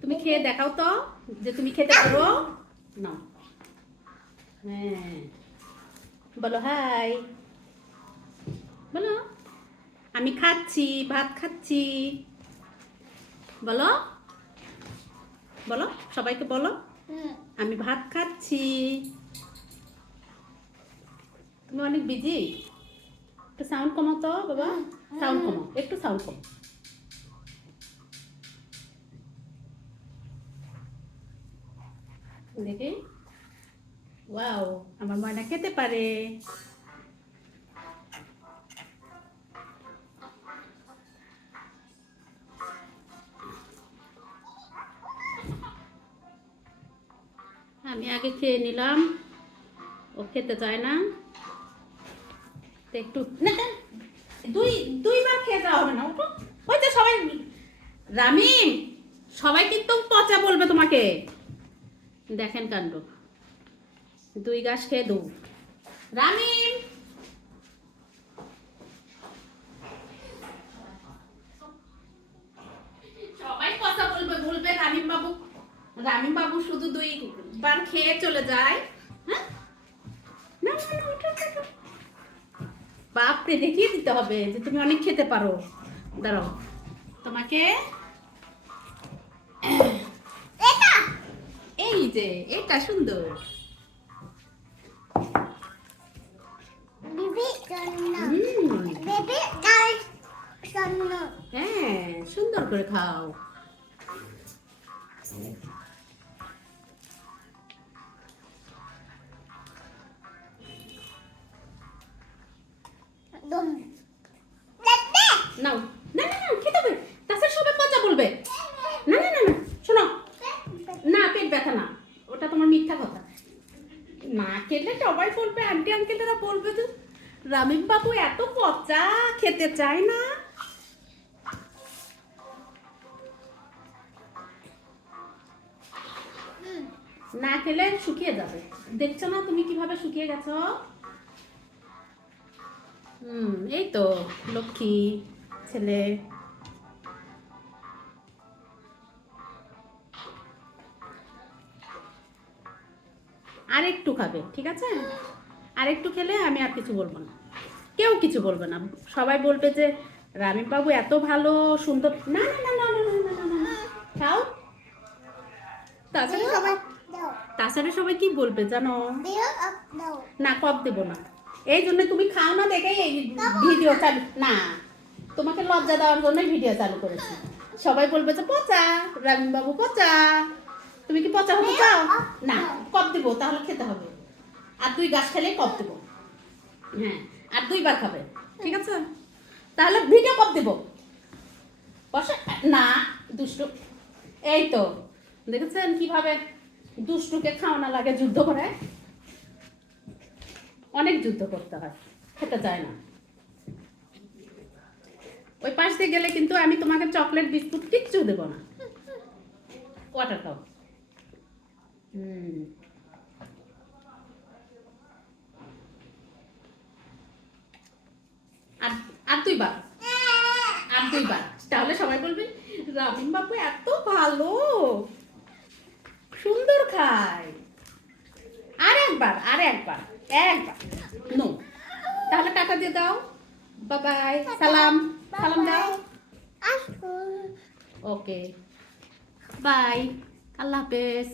তুমি খেয়ে দেখাও তো যে তুমি খেতে পারো। নাও, হ্যাঁ, বলো হাই, বলো আমি খাচ্ছি, ভাত খাচ্ছি, বলো, বলো সবাইকে বলো আমি ভাত খাচ্ছি। তুমি অনেক বিজি, একটু সাউন্ড কমাও তো বাবা, সাউন্ড কমাও, একটু সাউন্ড কমাও। দেখি, ওয়াও, আমার ময়না খেতে পারে। আমি আগে খেয়ে নিলাম, ও খেতে চায় না, তো একটু না, দুইবার খেয়ে যাওয়া হবে না, ওঠো। ওই তো সবাই, রামিম, সবাই কিন্তু পচা বলবে তোমাকে। দেখেন কাণ্ড, 2 গাছ খেয়ে দৌ। রামিম, সবাই পচা বলবে, বলবে রামিম বাবু শুধু 2বার খেয়ে চলে যায়। হ্যাঁ, না না না, ওঠো, ওঠো, ওঠো। বাপরে, দেখিয়ে দিতে হবে যে তুমি অনেক খেতে পারো। দাঁড়াও, তোমাকে এই যে এটা সুন্দর, হ্যাঁ, সুন্দর করে খাও। নাও, না না না, খেতে হবে, তাছাড়া সবাই পচা বলবে। না না না না, শোনো, না পেট ব্যথা না, ওটা তোমার মিথ্যা কথা। না খেলে সবাই বলবে, আন্টি আঙ্কেলরা বলবে তো রামিম বাবু এত পচা, খেতে চায় না। না খেলে শুকিয়ে যাবে, দেখছো না তুমি কিভাবে শুকিয়ে গেছো। এই তো লক্ষ্মী ছেলে। আর একটু খাবে, ঠিক আছে, আর একটু খেলে আমি আর কিছু বলবো না, কেউ কিছু বলবে না, সবাই বলবে যে রামিম বাবু এত ভালো সুন্দর। না না না না না না না না, খাও। তাছাড়া সবাই কি বলবে জানো, না কপ দেবো না, এই জন্য তুমি খাও না দেখেই এই ভিডিও চালু, না তোমাকে লজ্জা দেওয়ার জন্যই ভিডিও চালু করেছি। সবাই বলবে যে পচা, রামিম বাবু পচা, তুমি কি পচা হতে চাও? না, কপ দেবো, তাহলে খেতে হবে, আর 2 গাছ খেলেই কপ দেবো। হ্যাঁ, আর 2বার খাবে, ঠিক আছে, তাহলে ভিডিও কপ দেবো। বসে না, দুষ্টু, এই তো দেখেছেন কিভাবে দুষ্টুকে খাওয়ানো লাগে, যুদ্ধ করে, অনেক যুদ্ধ করতে হয়, খেতে চায় না। ওই পাশ দিয়ে গেলে কিন্তু আমি তোমাকে চকলেট বিস্কুট কিচ্ছু দেবো না। ওয়াটার খাও। আর আর 2বার, আর 2বার, তাহলে সবাই বলবে রামিম বাবু এত ভালো, সুন্দর খায়। আর একবার, আর একবার, একবার, নো, তাহলে টাটা দিয়ে দাও, বাই, সালাম, সালাম দাও, ওকে, বাই, আল্লাহ হাফেজ।